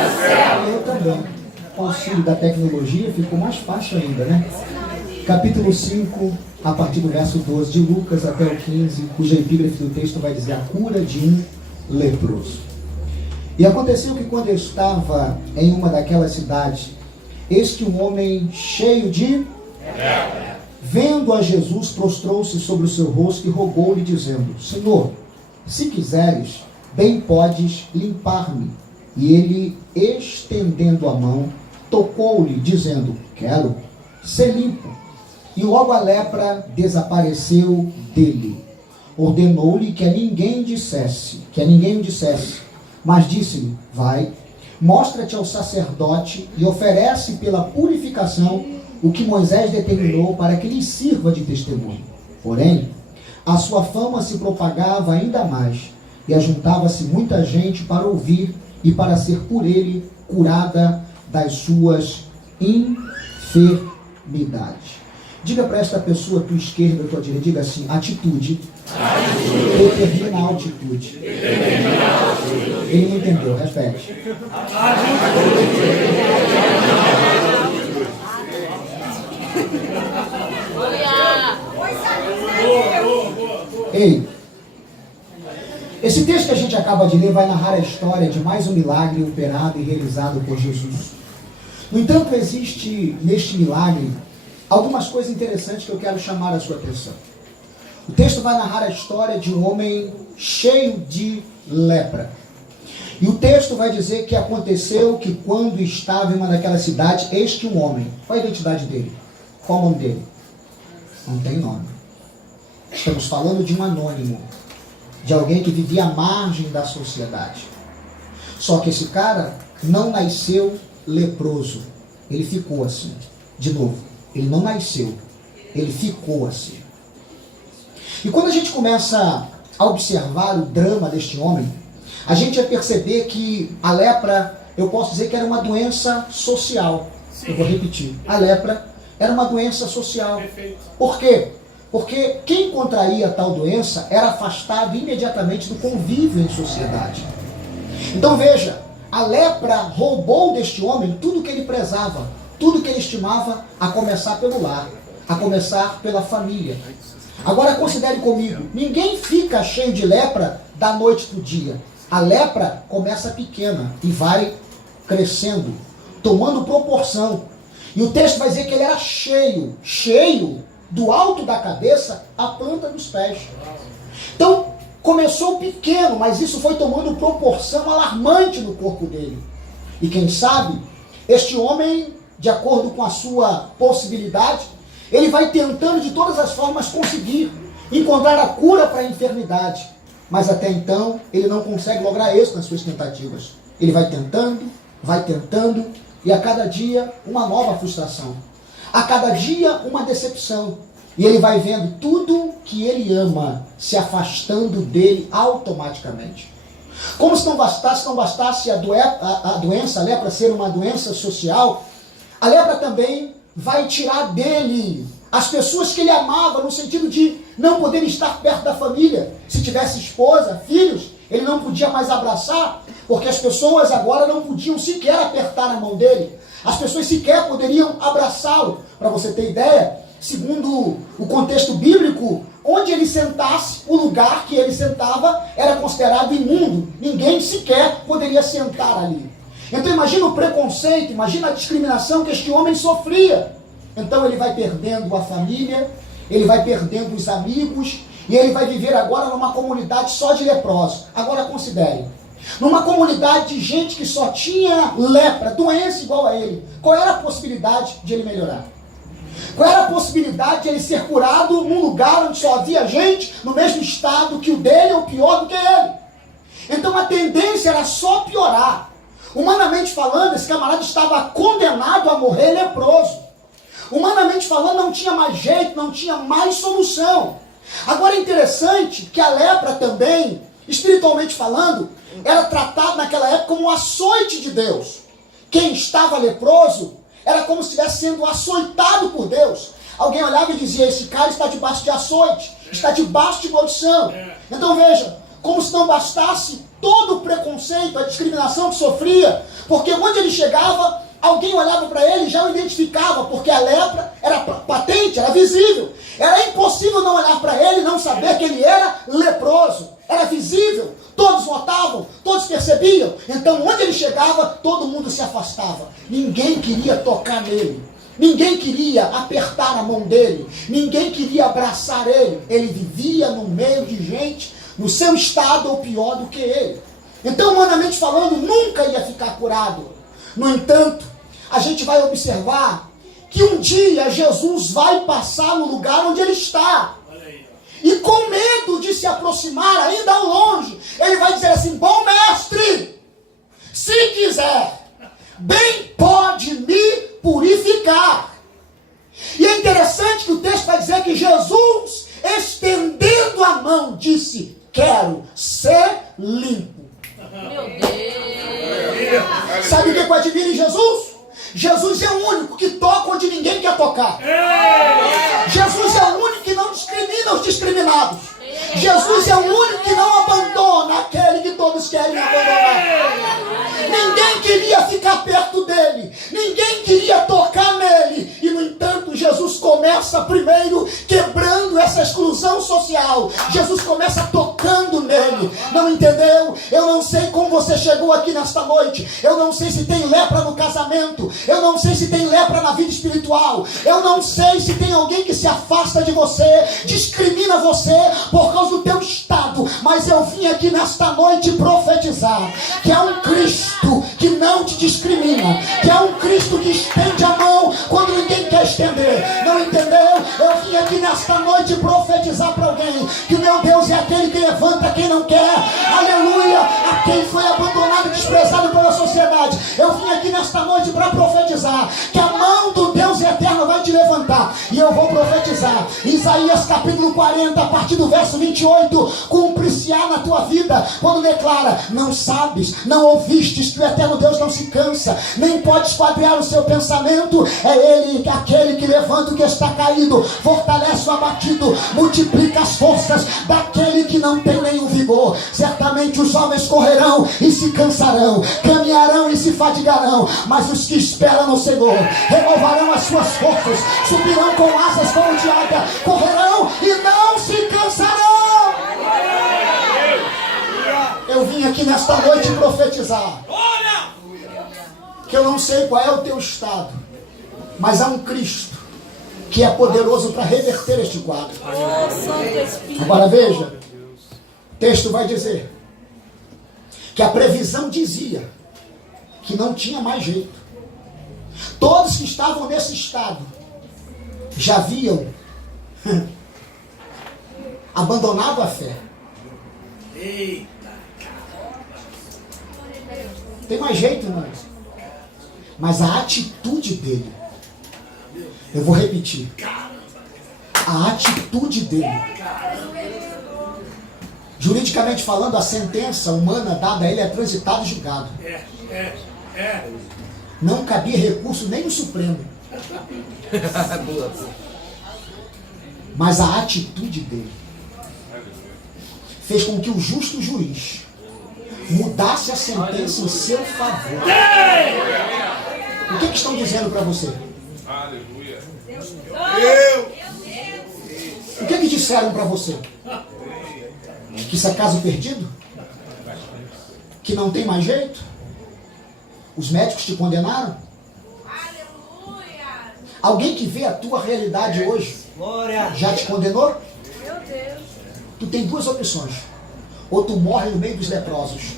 Eu também. Com o auxílio da tecnologia ficou mais fácil ainda, né? Capítulo 5, a partir do verso 12 de Lucas até o 15, cuja epígrafe do texto vai dizer a cura de um leproso. E aconteceu que quando eu estava em uma daquelas cidades, eis que um homem cheio de vendo a Jesus, prostrou-se sobre o seu rosto e rogou-lhe, dizendo: Senhor, se quiseres, bem podes limpar-me. E ele, estendendo a mão, tocou-lhe, dizendo: Quero ser limpo. E logo a lepra desapareceu dele. Ordenou-lhe que a ninguém o dissesse, mas disse-lhe: Vai, mostra-te ao sacerdote e oferece pela purificação o que Moisés determinou para que lhe sirva de testemunho. Porém, a sua fama se propagava ainda mais, e ajuntava-se muita gente para ouvir e para ser por ele curada das suas enfermidades. Diga para esta pessoa, tua esquerda, tua direita, diga assim: atitude. Determina a altitude. Ele não entendeu, repete. Ei, esse texto que a gente acaba de ler vai narrar a história de mais um milagre operado e realizado por Jesus. No entanto, existe neste milagre algumas coisas interessantes que eu quero chamar a sua atenção. O texto vai narrar a história de um homem cheio de lepra. E o texto vai dizer que aconteceu que quando estava em uma daquelas cidades, eis que um homem, qual a identidade dele? Qual o nome dele? Não tem nome. Estamos falando de um anônimo, de alguém que vivia à margem da sociedade. Só que esse cara não nasceu leproso, ele ficou assim. De novo, ele não nasceu, ele ficou assim. E quando a gente começa a observar o drama deste homem, a gente vai perceber que a lepra, eu posso dizer que era uma doença social. Eu vou repetir, a lepra era uma doença social. Por quê? Porque quem contraía tal doença era afastado imediatamente do convívio em sociedade. Então veja, a lepra roubou deste homem tudo que ele prezava, tudo que ele estimava, a começar pelo lar, a começar pela família. Agora considere comigo, ninguém fica cheio de lepra da noite para o dia. A lepra começa pequena e vai crescendo, tomando proporção. E o texto vai dizer que ele era cheio, do alto da cabeça à planta dos pés. Então, começou pequeno, mas isso foi tomando proporção alarmante no corpo dele. E quem sabe, este homem, de acordo com a sua possibilidade, ele vai tentando de todas as formas conseguir encontrar a cura para a enfermidade. Mas até então, ele não consegue lograr êxito nas suas tentativas. Ele vai tentando, e a cada dia uma nova frustração. A cada dia uma decepção. E ele vai vendo tudo que ele ama se afastando dele automaticamente. Como se não bastasse a doença, a lepra ser uma doença social, a lepra também vai tirar dele as pessoas que ele amava, no sentido de não poder estar perto da família. Se tivesse esposa, filhos, ele não podia mais abraçar, porque as pessoas agora não podiam sequer apertar a mão dele. As pessoas sequer poderiam abraçá-lo. Para você ter ideia, segundo o contexto bíblico, onde ele sentasse, o lugar que ele sentava era considerado imundo. Ninguém sequer poderia sentar ali. Então imagina o preconceito, imagina a discriminação que este homem sofria. Então ele vai perdendo a família, ele vai perdendo os amigos, e ele vai viver agora numa comunidade só de leprosos. Agora considere, numa comunidade de gente que só tinha lepra, doença igual a ele, qual era a possibilidade de ele melhorar? Qual era a possibilidade de ele ser curado num lugar onde só havia gente no mesmo estado que o dele ou pior do que ele? Então a tendência era só piorar. Humanamente falando, esse camarada estava condenado a morrer leproso. Humanamente falando, não tinha mais jeito, não tinha mais solução. Agora é interessante que a lepra também, espiritualmente falando, era tratada naquela época como um açoite de Deus. Quem estava leproso era como se estivesse sendo açoitado por Deus. Alguém olhava e dizia: esse cara está debaixo de açoite, está debaixo de maldição. Então veja, como se não bastasse todo o preconceito, a discriminação que sofria, porque onde ele chegava, alguém olhava para ele e já o identificava, porque a lepra era patente, era visível. Era impossível não olhar para ele e não saber que ele era leproso. Era visível, todos notavam, todos percebiam. Então, onde ele chegava, todo mundo se afastava. Ninguém queria tocar nele. Ninguém queria apertar a mão dele. Ninguém queria abraçar ele. Ele vivia no meio de gente, no seu estado ou pior do que ele. Então, humanamente falando, nunca ia ficar curado. No entanto, a gente vai observar que um dia Jesus vai passar no lugar onde ele está. E com medo de se aproximar ainda ao longe, ele vai dizer assim: bom mestre, se quiser, bem pode me purificar. E é interessante que o texto vai dizer que Jesus, estendendo a mão, disse: quero ser limpo. Meu Deus! Sabe o que eu admiro em Jesus? Jesus é o único que toca onde ninguém quer tocar. Jesus é o único que não discrimina os discriminados. Jesus é o único que não abandona aquele que todos querem abandonar. Ninguém queria ficar perto dele. Ninguém queria tocar nele. E no entanto, Jesus começa primeiro quebrando essa exclusão social. Jesus começa tocando nele. Não entendeu? Eu não sei como você chegou aqui nesta noite. Eu não sei se tem lepra no casamento. Eu não sei se tem lepra na vida espiritual. Eu não sei se tem alguém que se afasta de você, discrimina você por causa do teu estado. Mas eu vim aqui nesta noite profetizar que há um Cristo que não te discrimina, que há um Cristo que estende a mão quando ninguém quer estender. Não entendeu? Eu vim aqui nesta noite profetizar para alguém que o meu Deus é aquele que levanta quem não quer. Aleluia! A quem foi abandonado e desprezado pela sociedade. Eu vim aqui nesta noite para profetizar que a mão do Deus eterno vai te levantar. E eu vou profetizar. Isaías capítulo 40, a partir do verso 28, cumpre-se-á na tua vida quando declara: não sabes, não ouvistes que o eterno Deus não se cansa, nem pode esquadrear o seu pensamento. É ele, aquele que levanta o que está caído, fortalece o abatido, multiplica as forças daquele que não tem nenhum vigor. Certamente os homens correrão e se cansarão, caminharão e se fadigarão, mas os que esperam no Senhor renovarão as suas forças, subirão com asas como de águia, correrão e não se cansarão. Eu vim aqui nesta noite profetizar que eu não sei qual é o teu estado, mas há um Cristo que é poderoso para reverter este quadro. Agora veja, o texto vai dizer que a previsão dizia que não tinha mais jeito. Todos que estavam nesse estado já haviam abandonado a fé. Tem mais jeito, não? Mas a atitude dele, eu vou repetir, a atitude dele, juridicamente falando, a sentença humana dada a ele é transitado e julgado. Não cabia recurso nem no Supremo. Mas a atitude dele fez com que o justo juiz mudasse a sentença em seu favor. O que estão dizendo para você? Aleluia. O que disseram para você? Que isso é caso perdido? Que não tem mais jeito? Os médicos te condenaram? Alguém que vê a tua realidade hoje já te condenou? Tu tem duas opções. Ou tu morre no meio dos leprosos,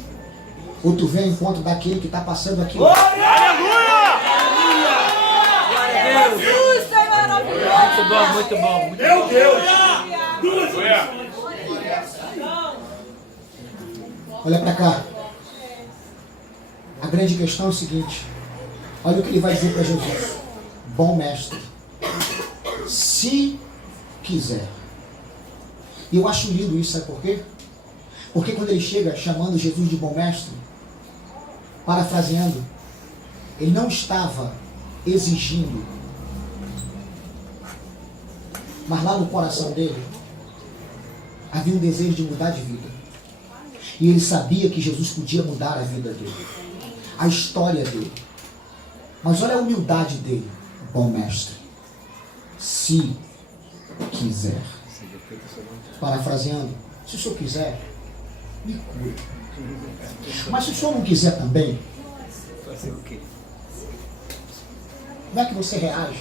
ou tu vem ao encontro daquele que está passando aqui. Jesus é maravilhoso! Muito bom. Meu Deus! Olha para cá. A grande questão é o seguinte. Olha o que ele vai dizer para Jesus. Bom mestre, se quiser. E eu acho lindo isso, sabe por quê? Porque quando ele chega chamando Jesus de bom mestre, parafraseando, ele não estava exigindo, mas lá no coração dele havia um desejo de mudar de vida. E ele sabia que Jesus podia mudar a vida dele, a história dele. Mas olha a humildade dele. Bom mestre, se quiser. Parafraseando, se o senhor quiser, me cure. Mas se o senhor não quiser também, Fazer o quê? como é que você reage?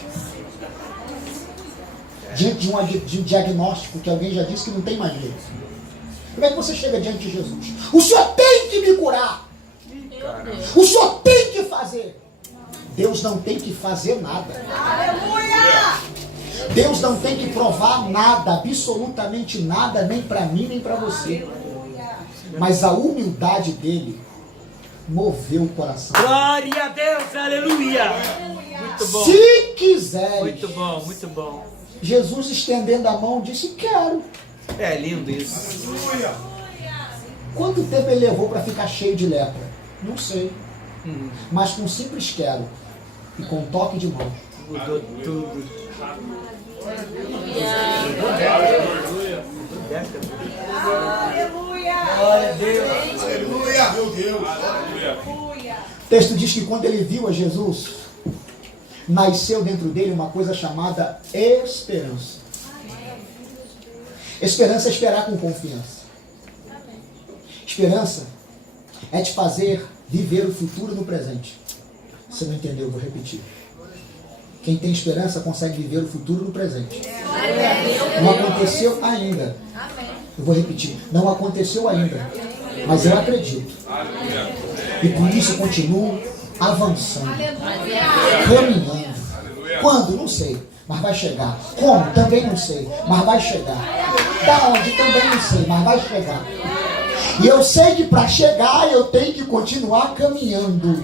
Diante de um diagnóstico que alguém já disse que não tem mais jeito. Como é que você chega diante de Jesus? O senhor tem que me curar. O senhor tem que fazer. Deus não tem que fazer nada. Aleluia! Deus não tem que provar nada, absolutamente nada, nem para mim, nem para você. Mas a humildade dele moveu o coração. Glória a Deus, aleluia! Muito bom. Se quiser. Muito bom, muito bom. Jesus estendendo a mão disse, quero. É lindo isso. Quanto tempo ele levou para ficar cheio de lepra? Não sei. Mas com um simples quero e com um toque de mão. Mudou tudo. Aleluia! Glória a Deus. Aleluia, meu Deus. O texto diz que quando ele viu a Jesus, nasceu dentro dele uma coisa chamada esperança. Esperança é esperar com confiança. Esperança é te fazer viver o futuro no presente. Você não entendeu, eu vou repetir. Quem tem esperança consegue viver o futuro no presente. Não aconteceu ainda. Eu vou repetir. Não aconteceu ainda. Mas eu acredito. E por isso continuo avançando. Caminhando. Quando? Não sei. Mas vai chegar. Como? Também não sei. Mas vai chegar. Da onde? Também não sei. Mas vai chegar. E eu sei que para chegar eu tenho que continuar caminhando.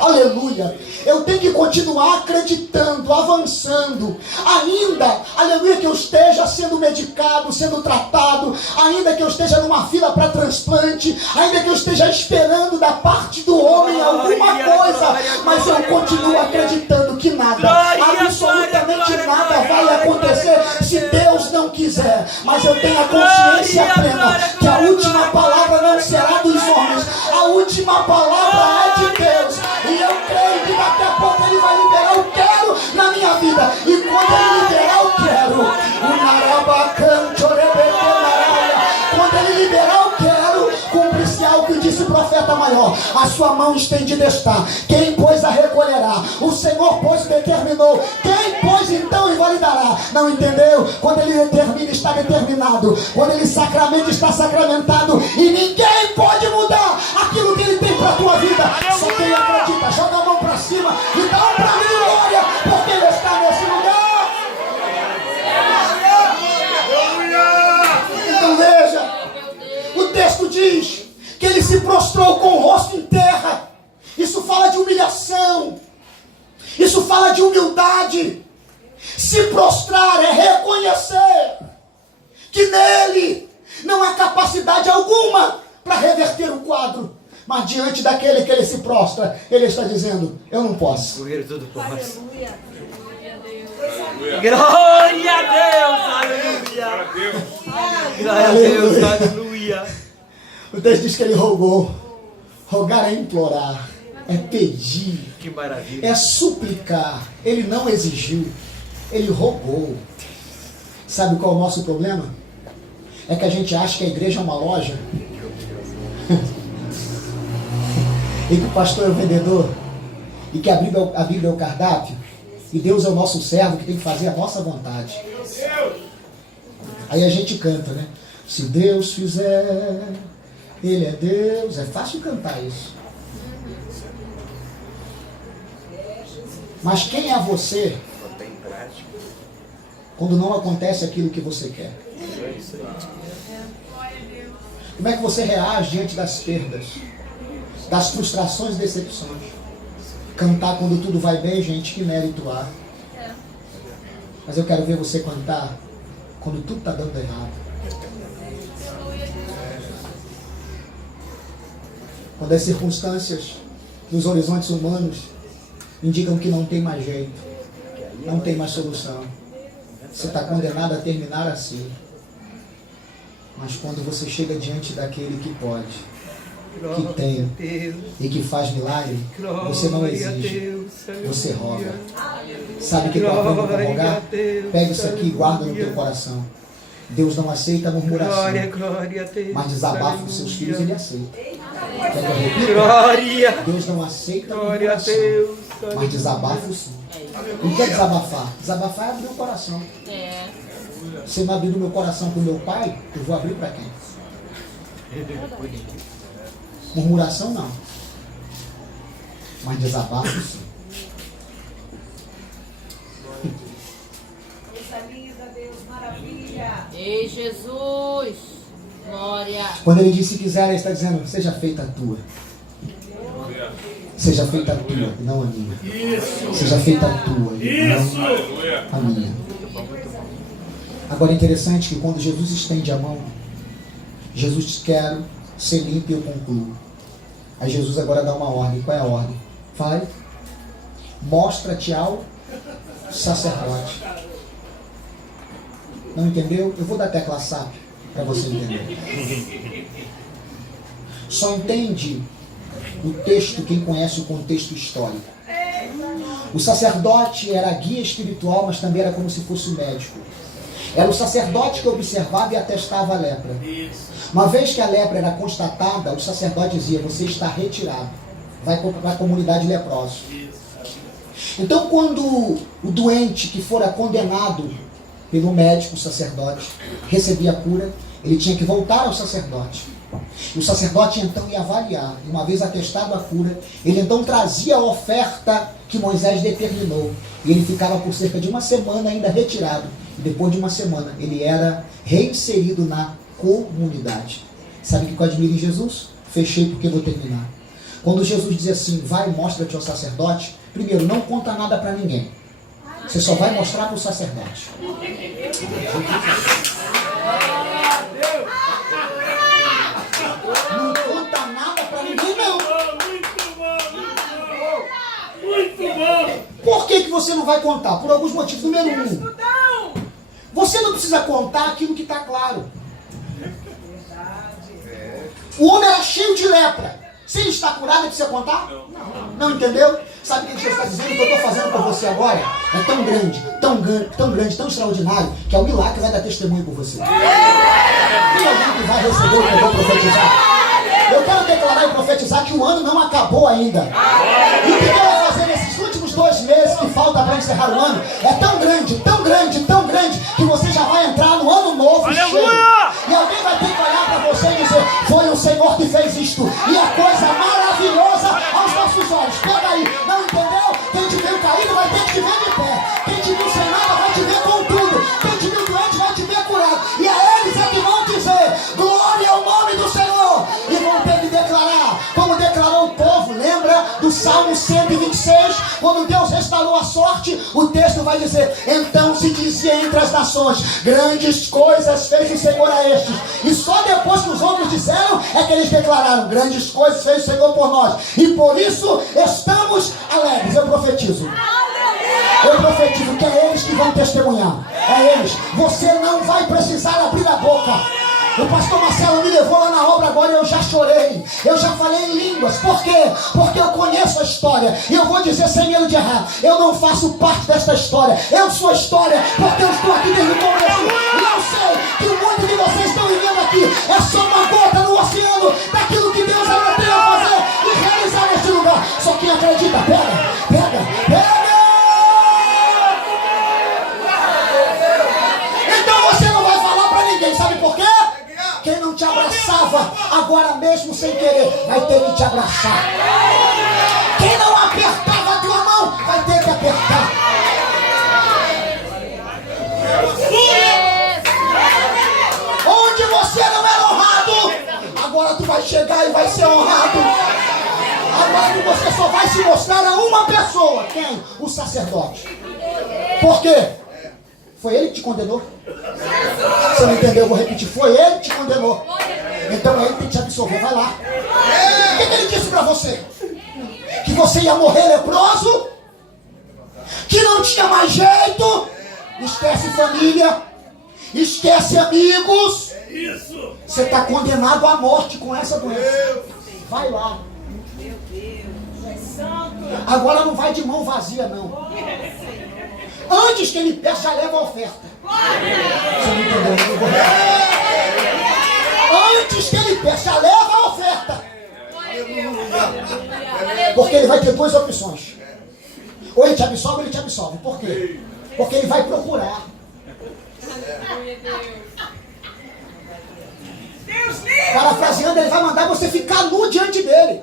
Aleluia. Eu tenho que continuar acreditando, avançando. Ainda, aleluia, que eu esteja sendo medicado, sendo tratado. Ainda que eu esteja numa fila para transplante. Ainda que eu esteja esperando da parte do homem alguma coisa. Mas eu continuo acreditando que nada, absolutamente nada vai acontecer se Deus não quiser. Mas eu tenho a consciência plena que a última palavra não será dos homens. A última palavra é de Deus. E eu creio que daqui a pouco ele vai liberar o quero na minha vida. E quando ele liberar o quero, quando ele liberar o quero, cumpre-se algo que disse o profeta maior: a sua mão estendida está. Quem pois a recolherá? O Senhor pois determinou. Quem pois então invalidará? Não entendeu? Quando ele determina, está determinado. Quando ele sacramenta, está sacramentado. E ninguém pode mudar aquilo que ele tem para a tua vida. Só quem acredita, joga a mão para cima e dá um pra mim, glória, porque ele está nesse lugar. Então veja, o texto diz que ele se prostrou com o rosto em terra. Isso fala de humilhação. Isso fala de humildade. Se prostrar é reconhecer que nele não há capacidade alguma para reverter o quadro. Mas diante daquele que ele se prostra, ele está dizendo: eu não posso. Correr tudo por nós. Aleluia! Glória a Deus, aleluia. Glória a Deus, aleluia. O texto diz que ele rogou. Rogar é implorar, é pedir, Que maravilha. é suplicar. Ele não exigiu, ele rogou. Sabe qual é o nosso problema? É que a gente acha que a igreja é uma loja e que o pastor é o vendedor e que a Bíblia é o cardápio e Deus é o nosso servo que tem que fazer a nossa vontade. Aí a gente canta, né? Se Deus fizer, Ele é Deus. É fácil cantar isso. Mas quem é você quando não acontece aquilo que você quer? Como é que você reage diante das perdas, das frustrações e decepções? Cantar quando tudo vai bem, gente, que mérito há. Mas eu quero ver você cantar quando tudo está dando errado. Quando as circunstâncias nos horizontes humanos indicam que não tem mais jeito, não tem mais solução. Você está condenado a terminar assim. Mas quando você chega diante daquele que pode, Glória que tem a Deus. e que faz milagre, Glória você não a exige, Deus, você aleluia. roga. Sabe o que eu aprendo para Glória rogar? a Deus, Pega isso aqui e guarda no aleluia. teu coração. Deus não aceita murmuração, Glória, glória a Deus. mas desabafo dos seus filhos ele aceita. Quer que eu repita? Glória. Deus não aceita Glória a murmuração, Deus. mas desabafo sim. O que é desabafar? Desabafar é abrir o coração. É. Se eu não abrir o meu coração para o meu pai, eu vou abrir para quem? Murmuração não. Mas desabafo sim. Ei, Jesus. Glória. Quando ele disse quiser, ele está dizendo, seja feita a tua. Seja feita a tua, e não a minha. Seja feita a tua, e não a minha. Agora é interessante que quando Jesus estende a mão, Jesus diz, quero ser limpo e eu concluo. Aí Jesus agora dá uma ordem. Qual é a ordem? Vai, mostra-te ao sacerdote. Não entendeu? Eu vou dar tecla SAP para você entender. Só entende o texto quem conhece o contexto histórico. O sacerdote era guia espiritual, mas também era como se fosse um médico. Era o sacerdote que observava e atestava a lepra. Uma vez que a lepra era constatada, o sacerdote dizia, você está retirado. Vai para a comunidade leprosa. Então, quando o doente que fora condenado pelo médico, o sacerdote, recebia a cura, ele tinha que voltar ao sacerdote. E o sacerdote então ia avaliar. E uma vez atestado a cura, ele então trazia a oferta que Moisés determinou. E ele ficava por cerca de uma semana ainda retirado. E depois de uma semana ele era reinserido na comunidade. Sabe o que eu admiro em Jesus? Fechei porque vou terminar. Quando Jesus diz assim, vai e mostra-te ao sacerdote, primeiro, não conta nada para ninguém. Você só vai mostrar para o sacerdote. Não conta nada para ninguém, não. Muito bom! Por que você não vai contar? Por alguns motivos. Número 1, você não precisa contar aquilo que está claro. O homem era cheio de lepra. Se ele está curado, ele precisa contar? Não entendeu? Sabe o que Jesus está dizendo? O que eu estou fazendo para você agora é tão grande, tão extraordinário, que é um milagre que vai dar testemunho por você. Tem alguém que vai receber o que eu vou profetizar? Eu quero declarar e profetizar que o ano não acabou ainda. E o que eu vou fazer nesses últimos 2 meses que falta para encerrar o ano é tão grande, que você já vai entrar no ano novo cheio. E alguém vai ter que olhar para você e dizer, foi o Senhor que fez isto. E é coisa maravilhosa aos nossos olhos. Pega aí, não entendeu? Quem te viu caído vai ter que te ver de pé. Quem te viu sem nada vai te ver com tudo. Quem te viu doente vai te ver curado. E a eles é que vão dizer, glória ao nome do Senhor. E vão ter que declarar, como declarou o povo. Lembra do Salmo 126? Quando Deus restaurou a sorte, o texto vai dizer, então se dizia entre as nações, grandes coisas fez o Senhor a estes. E só depois que os outros disseram, é que eles declararam, grandes coisas fez o Senhor por nós. E por isso estamos alegres. Eu profetizo que é eles que vão testemunhar. É eles. Você não vai precisar abrir a boca. O pastor Marcelo me levou lá na obra agora e eu já chorei. Eu já falei em línguas. Por quê? Porque eu conheço a história. E eu vou dizer sem medo de errar. Eu não faço parte desta história. Eu sou a história porque eu estou aqui desde o começo. E eu sei que o muito que vocês estão vivendo aqui é só uma gota no oceano daquilo que Deus ainda tem a fazer e realizar neste lugar. Só quem acredita, pega. Então você não vai falar pra ninguém. Sabe por quê? Quem não te abraçava, agora mesmo sem querer, vai ter que te abraçar. Quem não apertava a tua mão, vai ter que apertar. Onde você não era honrado, agora tu vai chegar e vai ser honrado. Agora você só vai se mostrar a uma pessoa. Quem? O sacerdote. Por quê? Foi ele que te condenou. Você não entendeu? Eu vou repetir. Foi ele que te condenou. Então ele tem que te absolver. Vai lá. O que ele disse pra você? Que você ia morrer leproso? Que não tinha mais jeito? Esquece família. Esquece amigos. Isso. Você está condenado à morte com essa doença. Vai lá. Agora não vai de mão vazia, não. Antes que ele peça, já leva a oferta. Você não entendeu? Antes que ele peça, já leva a oferta. Porque ele vai ter duas opções. Ou ele te absolve, ou ele te absolve. Por quê? Porque ele vai procurar. Parafraseando, ele vai mandar você ficar nu diante dele.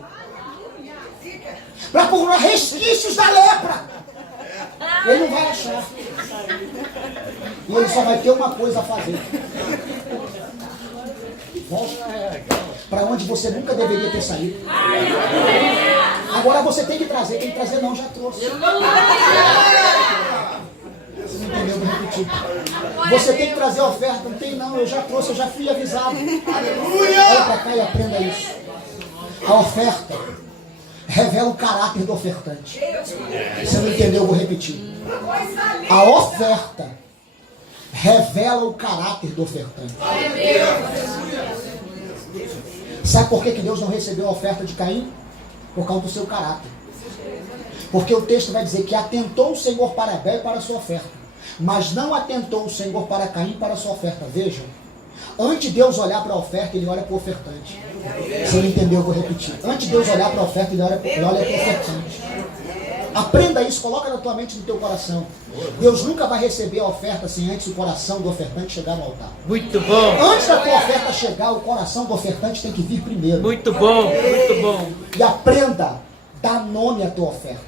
Para procurar resquícios da lepra. Ele não vai achar. E ele só vai ter uma coisa a fazer. Volta para onde você nunca deveria ter saído. Agora você tem que trazer não, já trouxe. Você não entendeu, vou repetir. Você tem que trazer a oferta, não tem não, eu já trouxe, eu já fui avisado. Olha para cá e aprenda isso. A oferta revela o caráter do ofertante. Você não entendeu, eu vou repetir. A oferta revela o caráter do ofertante. Sabe por que Deus não recebeu a oferta de Caim? Por causa do seu caráter. Porque o texto vai dizer que atentou o Senhor para Abel e para a sua oferta, mas não atentou o Senhor para Caim e para a sua oferta. Vejam, antes de Deus olhar para a oferta, ele olha para o ofertante. Você não entendeu, eu vou repetir. Antes de Deus olhar para a oferta, ele olha para o ofertante. Aprenda isso, coloca na tua mente, no teu coração. Deus nunca vai receber a oferta sem antes o coração do ofertante chegar no altar. Muito bom. Antes da tua oferta chegar, o coração do ofertante tem que vir primeiro. Muito bom, muito bom. E aprenda, dá nome à tua oferta.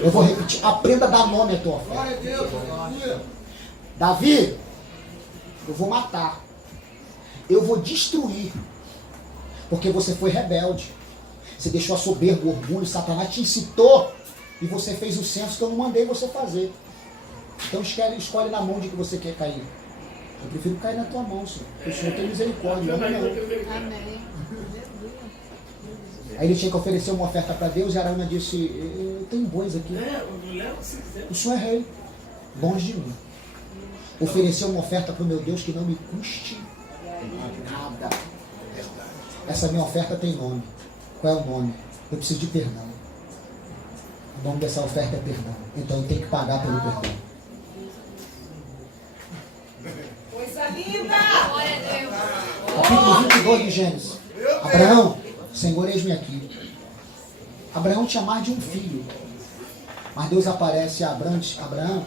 Eu vou repetir, aprenda a dar nome à tua oferta. Davi, eu vou matar. Eu vou destruir. Porque você foi rebelde. Você deixou a soberba, o orgulho, Satanás te incitou. E você fez o censo que eu não mandei você fazer. Então escolhe na mão de que você quer cair. Eu prefiro cair na tua mão, Senhor. Porque o Senhor tem misericórdia. Não. Amém. Aí ele tinha que oferecer uma oferta para Deus e Araúna disse, eu tenho bois aqui. O Senhor é rei. Longe de mim. Oferecer uma oferta para o meu Deus que não me custe nada. Essa minha oferta tem nome. Qual é o nome? Eu preciso de perdão. O nome dessa oferta é perdão. Então eu tenho que pagar pelo perdão. Coisa linda! Capítulo 22 de Gênesis. Abraão, Senhor, eis-me aqui. Abraão tinha mais de um filho. Mas Deus aparece a Abraão e diz, Abraão,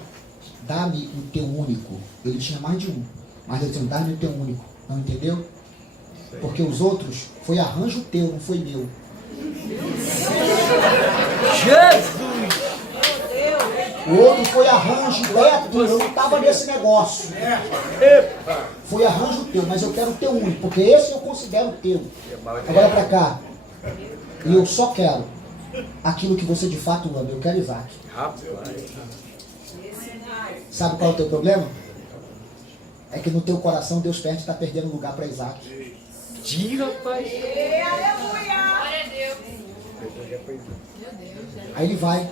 dá-me o teu único. Ele tinha mais de um. Mas Deus disse, dá-me o teu único. Não entendeu? Porque os outros foi arranjo teu, não foi meu. Jesus! O outro foi arranjo Beto, eu não estava nesse negócio. Foi arranjo teu, mas eu quero o teu único, porque esse eu considero teu. Agora para cá. E eu só quero aquilo que você de fato ama. Eu quero Isaac. Sabe qual é o teu problema? É que no teu coração Deus perde, está perdendo lugar para Isaac. Diga, rapaz. Aí ele vai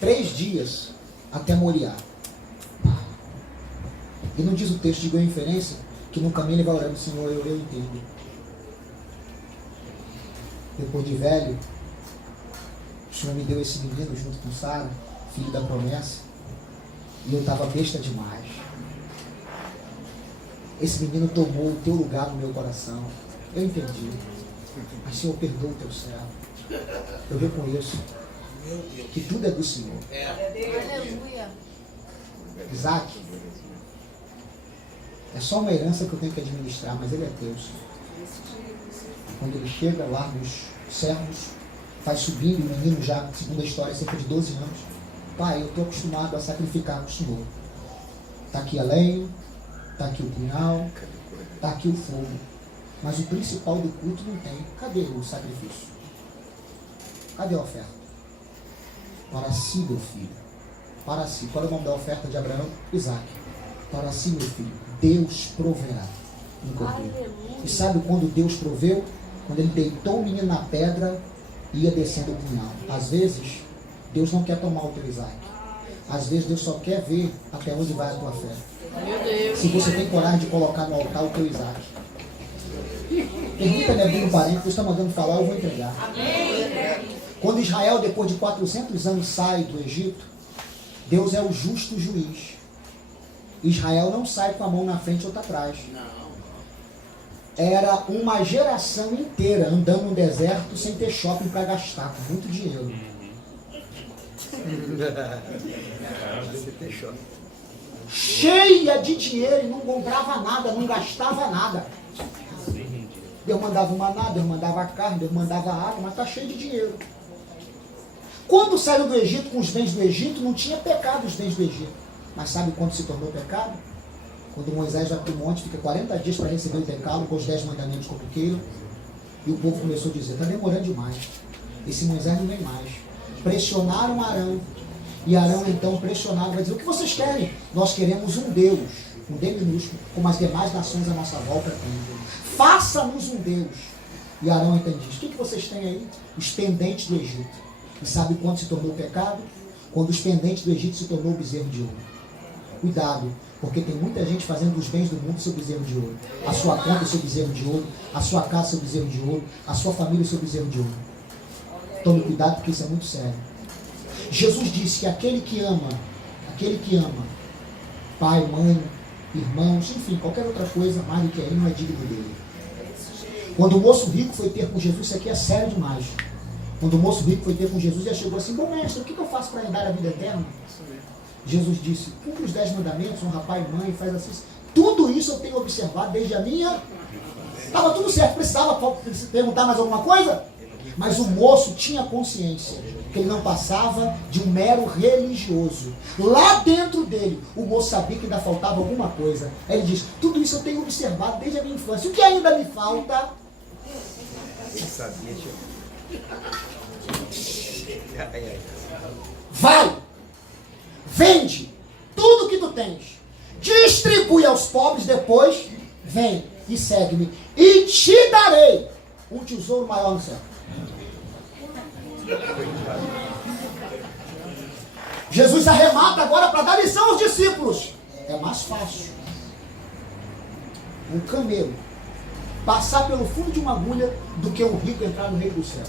3 dias até Moriá. E não diz o texto, digo a inferência, que no caminho ele vai orando, Senhor, eu entendo. Depois de velho, o Senhor me deu esse menino junto com Sara, filho da promessa, e eu estava besta demais. Esse menino tomou o teu lugar no meu coração. Eu entendi. Mas, Senhor, perdoa o teu servo. Eu reconheço que tudo é do Senhor. Aleluia. Isaac é só uma herança que eu tenho que administrar, mas ele é teu, Senhor. Quando ele chega lá nos servos, vai subindo, o menino já, segundo a história, cerca de 12 anos. Pai, eu estou acostumado a sacrificar o Senhor. Está aqui a lenha, está aqui o punhal, está aqui o fogo. Mas o principal do culto não tem. Cadê o sacrifício? Cadê a oferta? Para si, meu filho. Para si. Qual é o nome da oferta de Abraão? Isaac. Para si, meu filho. Deus proverá no cordeiro. E sabe quando Deus proveu? Quando ele deitou o menino na pedra e ia descendo o punhal. Às vezes, Deus não quer tomar o teu Isaac. Às vezes Deus só quer ver até onde vai a tua fé. Meu Deus. Se você tem coragem de colocar no altar o teu Isaac. Pergunta-me abrir um parente, você está mandando falar, eu vou entregar. Quando Israel, depois de 400 anos, sai do Egito, Deus é o justo juiz. Israel não sai com a mão na frente ou outra atrás. Era uma geração inteira andando no deserto sem ter shopping para gastar, com muito dinheiro. Cheia de dinheiro e não comprava nada, não gastava nada. Deus mandava o maná, Deus mandava a carne, Deus mandava a água, mas está cheio de dinheiro. Quando saiu do Egito com os bens do Egito, não tinha pecado os bens do Egito. Mas sabe quando se tornou pecado? Quando Moisés vai para o monte, fica 40 dias para receber o decálogo com os 10 mandamentos corriqueiros. E o povo começou a dizer, está demorando demais. Esse Moisés não vem mais. Pressionaram Arão. E Arão então pressionado vai dizer, o que vocês querem? Nós queremos um Deus, um D minúsculo, como as demais nações à nossa volta têm. Faça-nos um Deus. E Arão então diz, o que vocês têm aí? Os pendentes do Egito. E sabe quando se tornou pecado? Quando os pendentes do Egito se tornou o bezerro de ouro. Cuidado, porque tem muita gente fazendo dos bens do mundo seu bezerro de ouro. A sua conta é seu bezerro de ouro, a sua casa é seu bezerro de ouro, a sua família é seu bezerro de ouro. Tome cuidado porque isso é muito sério. Jesus disse que aquele que ama, pai, mãe, irmãos, enfim, qualquer outra coisa mais do que ele não é digno dele. Quando o moço rico foi ter com Jesus, isso aqui é sério demais. Quando o moço rico foi ter com Jesus, ele chegou assim, bom mestre, o que eu faço para herdar a vida eterna? Jesus disse, cumpre os 10 mandamentos, honra pai e mãe, faz assim. Tudo isso eu tenho observado desde a minha... Estava tudo certo, precisava perguntar mais alguma coisa? Mas o moço tinha consciência que ele não passava de um mero religioso. Lá dentro dele, o moço sabia que ainda faltava alguma coisa. Aí ele diz, tudo isso eu tenho observado desde a minha infância. O que ainda me falta? Ele sabia, Vai! Vende tudo que tu tens. Distribui aos pobres, depois vem e segue-me. E te darei um tesouro maior no céu. Jesus arremata agora para dar lição aos discípulos. É mais fácil um camelo passar pelo fundo de uma agulha do que um rico entrar no reino dos céus.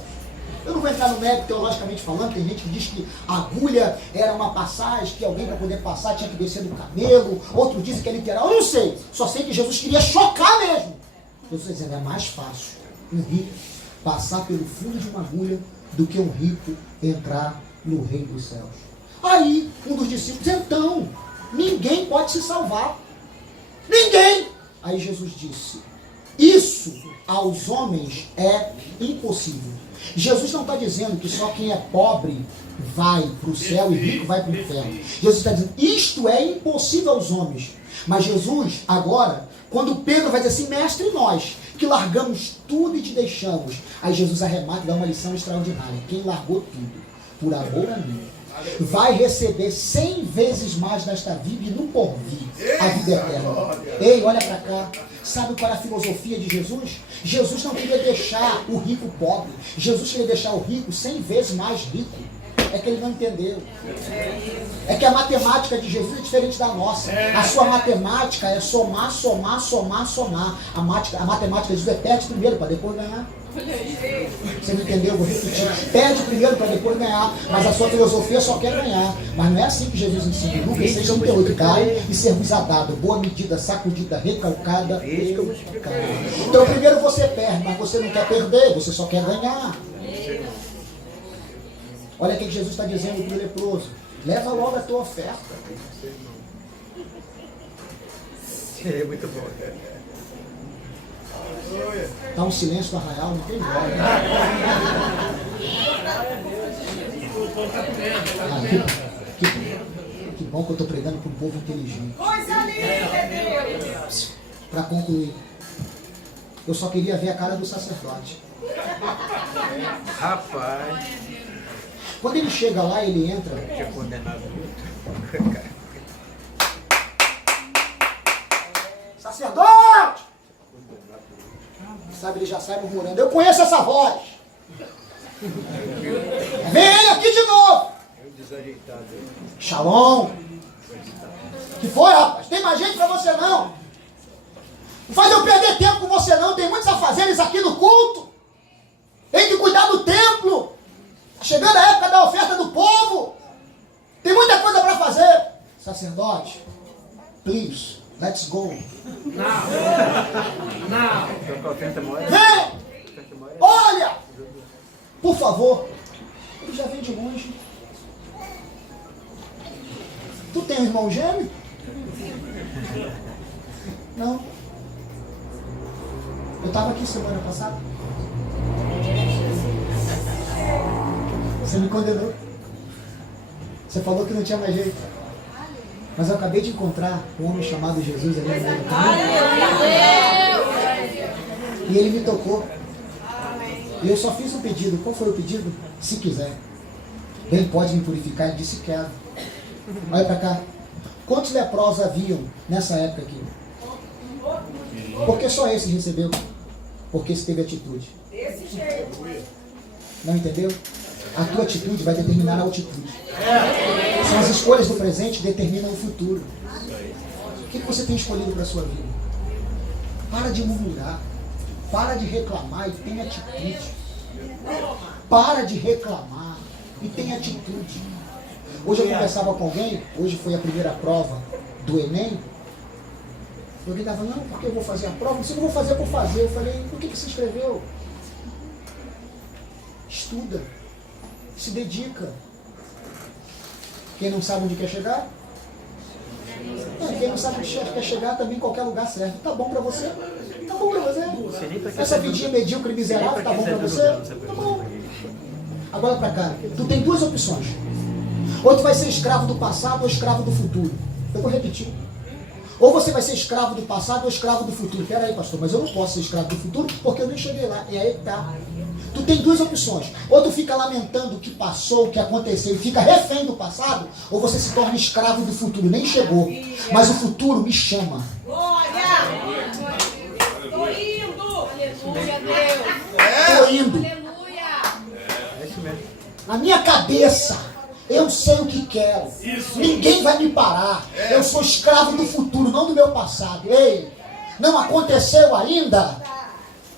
Eu não vou entrar no mérito teologicamente falando, tem gente que diz que a agulha era uma passagem, que alguém para poder passar tinha que descer do camelo, outros dizem que é literal, eu não sei, só sei que Jesus queria chocar mesmo. Jesus está dizendo, é mais fácil um rico passar pelo fundo de uma agulha do que um rico entrar no reino dos céus. Aí, um dos discípulos, então, ninguém pode se salvar. Ninguém! Aí Jesus disse, isso aos homens é impossível. Jesus não está dizendo que só quem é pobre vai para o céu e rico vai para o inferno. Jesus está dizendo, isto é impossível aos homens. Mas Jesus, agora, quando Pedro vai dizer assim, mestre, nós, que largamos tudo e te deixamos. Aí Jesus arremata e dá uma lição extraordinária. Quem largou tudo, por amor a mim, vai receber 100 vezes mais nesta vida e no porvir a vida eterna. Ei, olha para cá. Sabe qual é a filosofia de Jesus? Jesus não queria deixar o rico pobre. Jesus queria deixar o rico 100 vezes mais rico. É que ele não entendeu. É que a matemática de Jesus é diferente da nossa. A sua matemática é somar, somar, somar, somar. A matemática de Jesus é perde primeiro para depois ganhar. Você não entendeu? Vou repetir. Perde primeiro para depois ganhar. Mas a sua filosofia só quer ganhar. Mas não é assim que Jesus ensina. Lucas 6:38. Dai e ser-vos dado. Boa medida, sacudida, recalcada. Então primeiro você perde, mas você não quer perder, você só quer ganhar. Olha o que Jesus está dizendo para o leproso. Leva logo a tua oferta. É muito bom. Está um silêncio no arraial, não tem glória. Que bom que eu estou pregando para um povo inteligente. Coisa linda, Deus! Para concluir, eu só queria ver a cara do sacerdote. Rapaz, Quando ele chega lá, ele entra. tinha condenado muito. Sacerdote! Sabe, ele já sai murmurando. Eu conheço essa voz. Vem ele aqui de novo. É um desajeitado. Shalom. Que foi, rapaz? Tem mais gente pra você não. Não faz eu perder tempo com você não. Tem muitos afazeres aqui no culto. Tem que cuidar do templo. Tá chegando a época da oferta do povo. Tem muita coisa para fazer. Sacerdote, please, let's go. Vem! Olha! Por favor. Ele já vem de longe. Tu tem um irmão gêmeo? Não. Eu estava aqui semana passada. Você me condenou. Você falou que não tinha mais jeito. Mas eu acabei de encontrar um homem chamado Jesus ali no meio do caminho. E ele me tocou. E eu só fiz um pedido. Qual foi o pedido? Se quiser. Ele pode me purificar. Ele disse: quero. Olha para cá. Quantos leprosos haviam nessa época aqui? Porque só esse recebeu. Porque esse teve atitude. Desse jeito. Não entendeu? A tua atitude vai determinar a altitude. São as escolhas do presente que determinam o futuro. O que você tem escolhido para a sua vida? Para de murmurar. Para de reclamar e tenha atitude. Para de reclamar e tenha atitude. Hoje eu conversava com alguém, hoje foi a primeira prova do Enem. E alguém estava: não, porque eu vou fazer a prova? Se eu não vou fazer, eu vou fazer. Eu falei: por que você escreveu? Estuda. Se dedica. Quem não sabe onde quer chegar? Quem não sabe onde quer chegar, também em qualquer lugar serve. Tá bom pra você? Tá bom pra você? Essa vidinha medíocre, miserável, tá bom pra você? Tá bom. Agora pra cá, tu tem duas opções. Ou tu vai ser escravo do passado ou escravo do futuro. Eu vou repetir. Ou você vai ser escravo do passado ou escravo do futuro. Pera aí, pastor, mas eu não posso ser escravo do futuro porque eu nem cheguei lá. E aí tá. Tu tem duas opções. Ou tu fica lamentando o que passou, o que aconteceu e fica refém do passado, ou você se torna escravo do futuro. Nem chegou. Mas o futuro me chama. Glória! Estou indo! Aleluia, Deus. Estou indo. Aleluia. Na minha cabeça, eu sei o que quero. Ninguém vai me parar. Eu sou escravo do futuro, não do meu passado. Ei, não aconteceu ainda?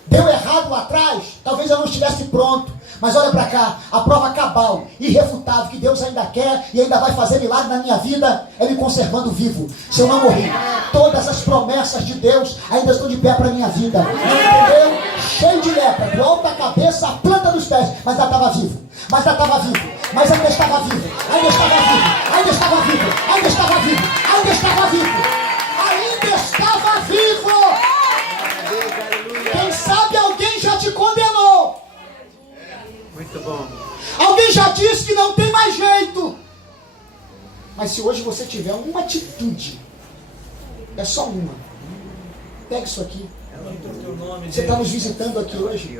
Deu errado lá atrás? Talvez eu não estivesse pronto. Mas olha para cá, a prova cabal, irrefutável, que Deus ainda quer e ainda vai fazer milagre na minha vida, é me conservando vivo. Se eu não morrer, todas as promessas de Deus ainda estão de pé para minha vida. Entendeu? Cheio de lepra, do alto da cabeça, a planta dos pés. Mas ainda estava vivo. Mas ainda estava vivo. Mas ainda estava vivo. Ainda estava vivo. Ainda estava vivo. Ainda estava vivo. Ainda estava vivo. Ainda estava vivo. Quem sabe alguém já te condenou. Muito bom. Alguém já disse que não tem mais jeito. Mas se hoje você tiver uma atitude, é só uma. Pega isso aqui. Você está nos visitando aqui hoje.